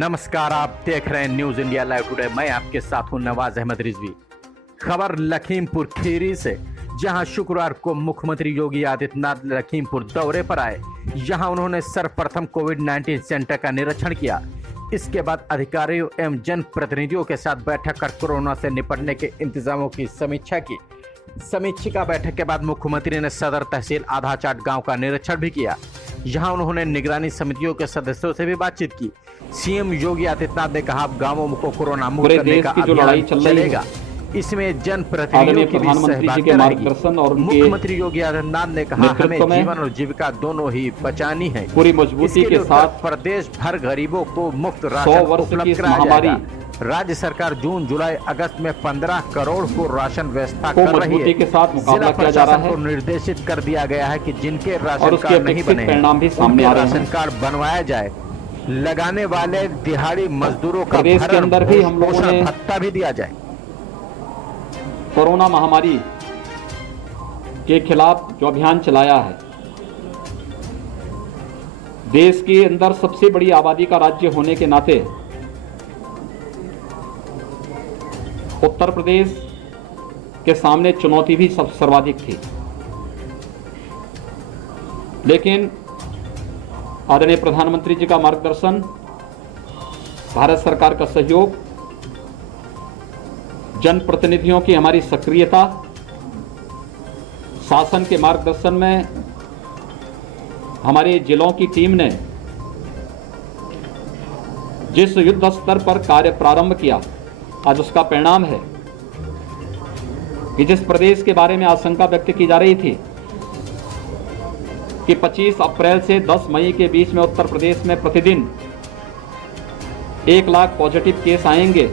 नमस्कार, आप देख रहे हैं न्यूज इंडिया लाइव टुडे। मैं आपके साथ हूं नवाज अहमद रिजवी। खबर लखीमपुर खीरी से, जहां शुक्रवार को मुख्यमंत्री योगी आदित्यनाथ लखीमपुर दौरे पर आए। यहां उन्होंने सर्वप्रथम कोविड-19 सेंटर का निरीक्षण किया। इसके बाद अधिकारियों एवं जनप्रतिनिधियों के साथ बैठक कर कोरोना से निपटने के इंतजामों की समीक्षा की। समीक्षा बैठक के बाद मुख्यमंत्री ने सदर तहसील आधाचाट गांव का निरीक्षण भी किया। यहां उन्होंने निगरानी समितियों के सदस्यों से भी बातचीत की। सीएम योगी आदित्यनाथ ने कहा, अब गांवों को कोरोना मुक्त करने का अभियान चलेगा। इसमें जनप्रतिनिधियों की भी सहभागिता रहेगी। मुख्यमंत्री योगी आदित्यनाथ ने कहा, हमें जीवन और जीविका दोनों ही बचानी है। पूरी मजबूती के साथ प्रदेश भर गरीबों को मुफ्त राशन उपलब्ध कराया जाएगा। राज्य सरकार जून, जुलाई, अगस्त में 15 करोड़ को राशन व्यवस्था कर रही है। के साथ मुकाबला किया जा रहा है। निर्देशित कर दिया गया है कि जिनके राशन कार्ड नहीं बने उनके राशन कार्ड बनवाया जाए। लगाने वाले दिहाड़ी मजदूरों का प्रदेश के अंदर भी हम लोगों ने भत्ता भी दिया जाए। कोरोना महामारी के खिलाफ जो अभियान चलाया है, देश के अंदर सबसे बड़ी आबादी का राज्य होने के नाते उत्तर प्रदेश के सामने चुनौती भी सर्वाधिक थी, लेकिन आदरणीय प्रधानमंत्री जी का मार्गदर्शन, भारत सरकार का सहयोग, जनप्रतिनिधियों की हमारी सक्रियता, शासन के मार्गदर्शन में हमारे जिलों की टीम ने जिस युद्ध स्तर पर कार्य प्रारंभ किया, आज उसका परिणाम है कि जिस प्रदेश के बारे में आशंका व्यक्त की जा रही थी कि 25 अप्रैल से 10 मई के बीच में उत्तर प्रदेश में प्रतिदिन 1 लाख पॉजिटिव केस आएंगे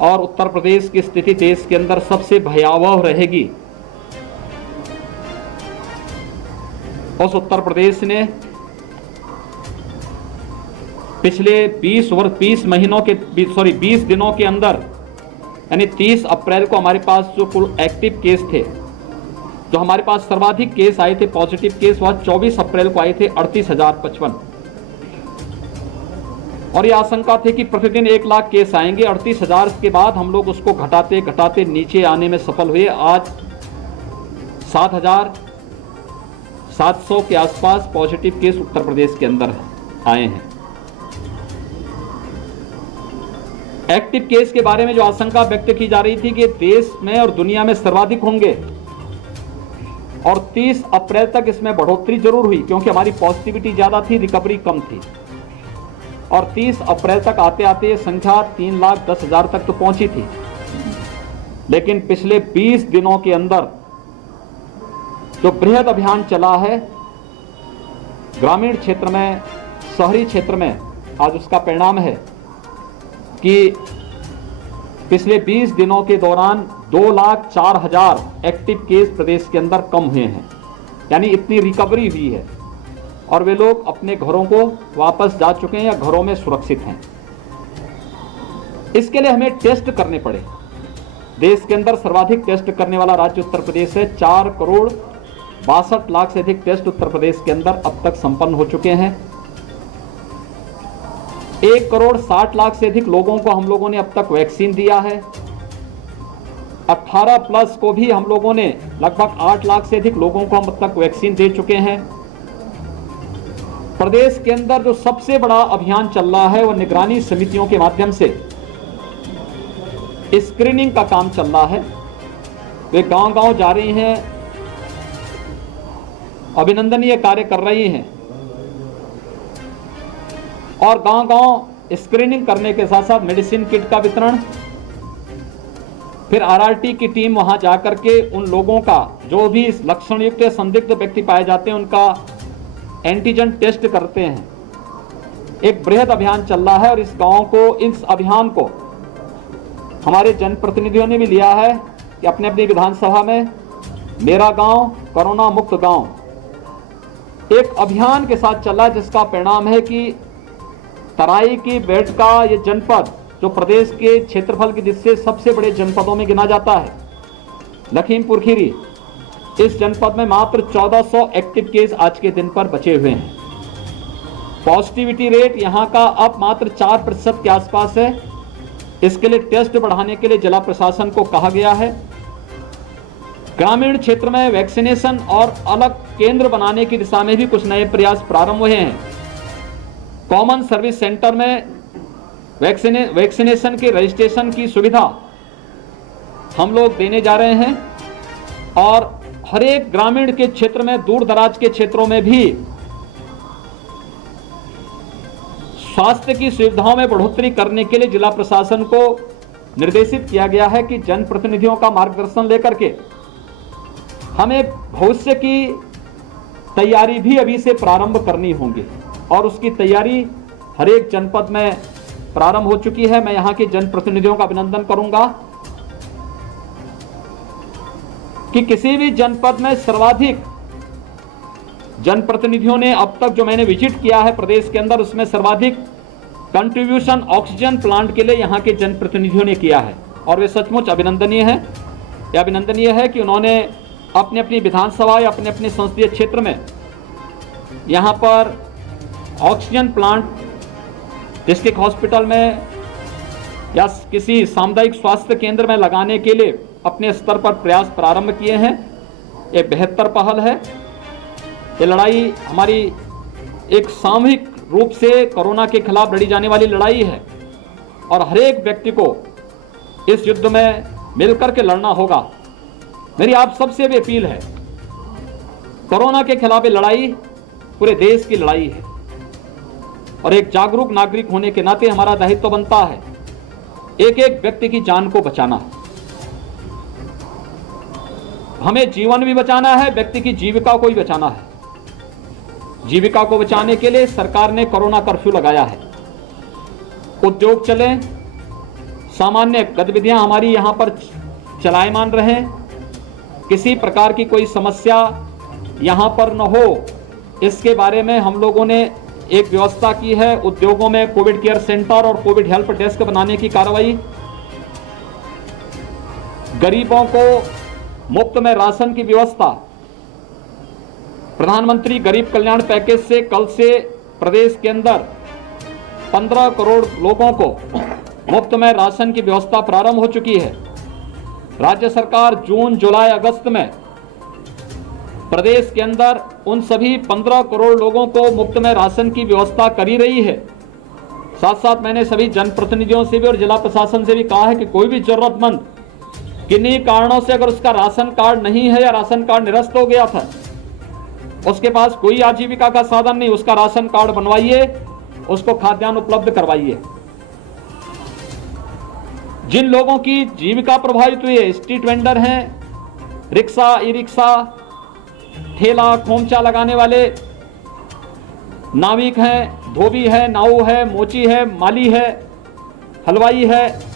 और उत्तर प्रदेश की स्थिति देश के अंदर सबसे भयावह रहेगी, उस उत्तर प्रदेश ने पिछले 20 दिनों के अंदर, यानी 30 अप्रैल को हमारे पास जो कुल एक्टिव केस थे, जो हमारे पास सर्वाधिक केस आए थे, पॉजिटिव केस, वह 24 अप्रैल को आए थे 38,055। और यह आशंका थी कि प्रतिदिन 1 लाख केस आएंगे। 38,000 के बाद हम लोग उसको घटाते घटाते नीचे आने में सफल हुए। आज 7,700 के आसपास पॉजिटिव केस उत्तर प्रदेश के अंदर आए हैं। एक्टिव केस के बारे में जो आशंका व्यक्त की जा रही थी कि देश में और दुनिया में सर्वाधिक होंगे, और 30 अप्रैल तक इसमें बढ़ोतरी जरूर हुई क्योंकि हमारी पॉजिटिविटी ज्यादा थी, रिकवरी कम थी, और 30 अप्रैल तक आते आते ये संख्या 3,10,000 तक तो पहुंची थी। लेकिन पिछले 20 दिनों के अंदर जो बृहद अभियान चला है, ग्रामीण क्षेत्र में, शहरी क्षेत्र में, आज उसका परिणाम है कि पिछले 20 दिनों के दौरान 2,04,000 एक्टिव केस प्रदेश के अंदर कम हुए हैं, यानी इतनी रिकवरी हुई है और वे लोग अपने घरों को वापस जा चुके हैं या घरों में सुरक्षित हैं। इसके लिए हमें टेस्ट करने पड़े। देश के अंदर सर्वाधिक टेस्ट करने वाला राज्य उत्तर प्रदेश है। 4,62,00,000 से अधिक टेस्ट उत्तर प्रदेश के अंदर अब तक संपन्न हो चुके हैं। 1,60,00,000 से अधिक लोगों को हम लोगों ने अब तक वैक्सीन दिया है। 18+ को भी हम लोगों ने लगभग 8 लाख से अधिक लोगों को हम अब तक वैक्सीन दे चुके हैं। प्रदेश के अंदर जो सबसे बड़ा अभियान चल रहा है, वो निगरानी समितियों के माध्यम से स्क्रीनिंग का काम चल रहा है। वे गांव-गांव जा रही हैं, अभिनंदनीय कार्य कर रही हैं, और गांव-गांव स्क्रीनिंग करने के साथ साथ मेडिसिन किट का वितरण, फिर आरआरटी की टीम वहां जाकर के उन लोगों का जो भी लक्षण युक्त या संदिग्ध व्यक्ति पाए जाते हैं उनका एंटीजन टेस्ट करते हैं। एक बृहद अभियान चल रहा है और इस अभियान को हमारे जनप्रतिनिधियों ने भी लिया है कि अपने अपनी विधानसभा में मेरा गांव कोरोना मुक्त गांव एक अभियान के साथ चल रहा है, जिसका परिणाम है कि तराई की बेल्ट का ये जनपद, जो प्रदेश के क्षेत्रफल की दृष्टि से सबसे बड़े जनपदों में गिना जाता है, लखीमपुर खीरी, इस जनपद में मात्र 1400 एक्टिव केस आज के दिन पर बचे हुए हैं। पॉजिटिविटी रेट यहाँ का अब मात्र 4% के आसपास है। इसके लिए टेस्ट बढ़ाने के लिए जिला प्रशासन को कहा गया है। ग्रामीण क्षेत्र में वैक्सीनेशन और अलग केंद्र बनाने की दिशा में भी कुछ नए प्रयास प्रारंभ हुए हैं। कॉमन सर्विस सेंटर में वैक्सीनेशन के रजिस्ट्रेशन की सुविधा हम लोग देने जा रहे हैं और हर एक ग्रामीण के क्षेत्र में, दूर दराज के क्षेत्रों में भी स्वास्थ्य की सुविधाओं में बढ़ोतरी करने के लिए जिला प्रशासन को निर्देशित किया गया है कि जनप्रतिनिधियों का मार्गदर्शन लेकर के हमें भविष्य की तैयारी भी अभी से प्रारंभ करनी होगी और उसकी तैयारी हर एक जनपद में प्रारंभ हो चुकी है। मैं यहां के जनप्रतिनिधियों का अभिनंदन करूंगा कि किसी भी जनपद में सर्वाधिक जनप्रतिनिधियों ने अब तक जो मैंने विजिट किया है प्रदेश के अंदर, उसमें सर्वाधिक कंट्रीब्यूशन ऑक्सीजन प्लांट के लिए यहां के जनप्रतिनिधियों ने किया है और वे सचमुच अभिनंदनीय है। यह अभिनंदनीय है कि उन्होंने अपनी अपनी विधानसभा या अपने अपने संसदीय क्षेत्र में यहां पर ऑक्सीजन प्लांट डिस्ट्रिक्ट हॉस्पिटल में या किसी सामुदायिक स्वास्थ्य केंद्र में लगाने के लिए अपने स्तर पर प्रयास प्रारंभ किए हैं। ये बेहतर पहल है। ये लड़ाई हमारी एक सामूहिक रूप से कोरोना के खिलाफ लड़ी जाने वाली लड़ाई है और हर एक व्यक्ति को इस युद्ध में मिलकर के लड़ना होगा। मेरी आप सबसे भी अपील है, कोरोना के खिलाफ ये लड़ाई पूरे देश की लड़ाई है और एक जागरूक नागरिक होने के नाते हमारा दायित्व बनता है एक एक व्यक्ति की जान को बचाना। हमें जीवन भी बचाना है, व्यक्ति की जीविका को भी बचाना है। जीविका को बचाने के लिए सरकार ने कोरोना कर्फ्यू लगाया है। उद्योग चले, सामान्य गतिविधियां हमारी यहां पर चलायमान रहें, किसी प्रकार की कोई समस्या यहां पर न हो, इसके बारे में हम लोगों ने एक व्यवस्था की है। उद्योगों में कोविड केयर सेंटर और कोविड हेल्प डेस्क बनाने की कार्रवाई, गरीबों को मुफ्त में राशन की व्यवस्था, प्रधानमंत्री गरीब कल्याण पैकेज से कल से प्रदेश के अंदर 15 करोड़ लोगों को मुफ्त में राशन की व्यवस्था प्रारंभ हो चुकी है। राज्य सरकार जून, जुलाई, अगस्त में प्रदेश के अंदर उन सभी 15 करोड़ लोगों को मुफ्त में राशन की व्यवस्था कर ही रही है। साथ साथ मैंने सभी जनप्रतिनिधियों से भी और जिला प्रशासन से भी कहा है कि कोई भी जरूरतमंद किन्हीं कारणों से अगर उसका राशन कार्ड नहीं है या राशन कार्ड निरस्त हो गया था, उसके पास कोई आजीविका का साधन नहीं, उसका राशन कार्ड बनवाइए, उसको खाद्यान्न उपलब्ध करवाइए। जिन लोगों की जीविका प्रभावित हुई है, स्ट्रीट वेंडर हैं, रिक्शा, ई रिक्शा, ठेला खोमचा लगाने वाले, नाविक हैं, धोबी है, नाऊ है, मोची है, माली है, हलवाई है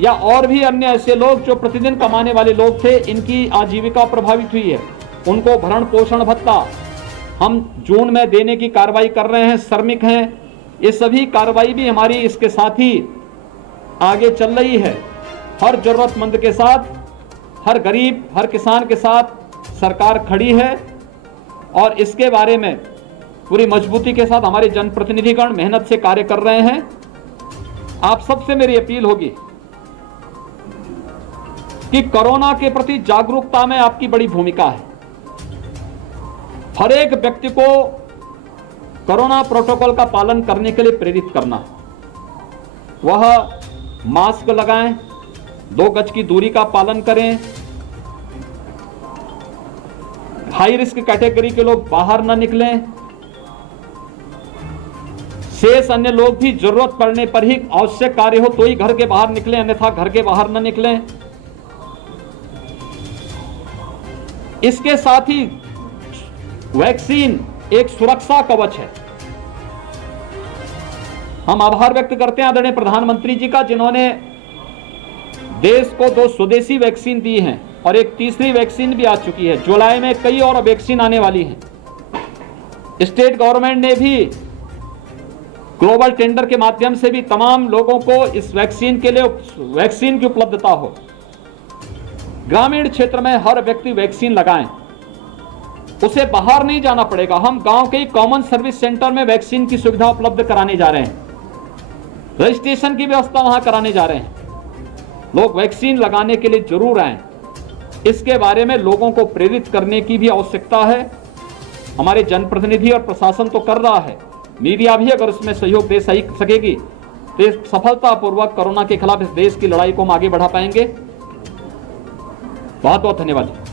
या और भी अन्य ऐसे लोग जो प्रतिदिन कमाने वाले लोग थे, इनकी आजीविका प्रभावित हुई है, उनको भरण पोषण भत्ता हम जून में देने की कार्रवाई कर रहे हैं। श्रमिक हैं, ये सभी कार्रवाई भी हमारी इसके साथ ही आगे चल रही है। हर जरूरतमंद के साथ, हर गरीब, हर किसान के साथ सरकार खड़ी है और इसके बारे में पूरी मजबूती के साथ हमारे जनप्रतिनिधिगण मेहनत से कार्य कर रहे हैं। आप सबसे मेरी अपील होगी कि कोरोना के प्रति जागरूकता में आपकी बड़ी भूमिका है। हर एक व्यक्ति को कोरोना प्रोटोकॉल का पालन करने के लिए प्रेरित करना। वह मास्क लगाएं, 2 गज की दूरी का पालन करें, हाई रिस्क कैटेगरी के लोग बाहर न निकलें, शेष अन्य लोग भी जरूरत पड़ने पर ही आवश्यक कार्य हो तो ही घर के बाहर निकलें, अन्यथा घर के बाहर न निकलें। इसके साथ ही वैक्सीन एक सुरक्षा कवच है। हम आभार व्यक्त करते हैं आदरणीय प्रधानमंत्री जी का, जिन्होंने देश को 2 स्वदेशी वैक्सीन दी हैं और एक तीसरी वैक्सीन भी आ चुकी है। जुलाई में कई और वैक्सीन आने वाली हैं। स्टेट गवर्नमेंट ने भी ग्लोबल टेंडर के माध्यम से भी तमाम लोगों को इस वैक्सीन के लिए वैक्सीन की उपलब्धता हो। ग्रामीण क्षेत्र में हर व्यक्ति वैक्सीन लगाएं। उसे बाहर नहीं जाना पड़ेगा। हम गांव के कॉमन सर्विस सेंटर में वैक्सीन की सुविधा उपलब्ध कराने जा रहे हैं, रजिस्ट्रेशन की व्यवस्था वहां कराने जा रहे हैं। लोग वैक्सीन लगाने के लिए जरूर आए। इसके बारे में लोगों को प्रेरित करने की भी आवश्यकता है। हमारे जनप्रतिनिधि और प्रशासन तो कर रहा है, मीडिया भी अगर उसमें सहयोग दे सकेगी तो सफलतापूर्वक कोरोना के खिलाफ इस देश की लड़ाई को हम आगे बढ़ा पाएंगे। बहुत बहुत धन्यवाद।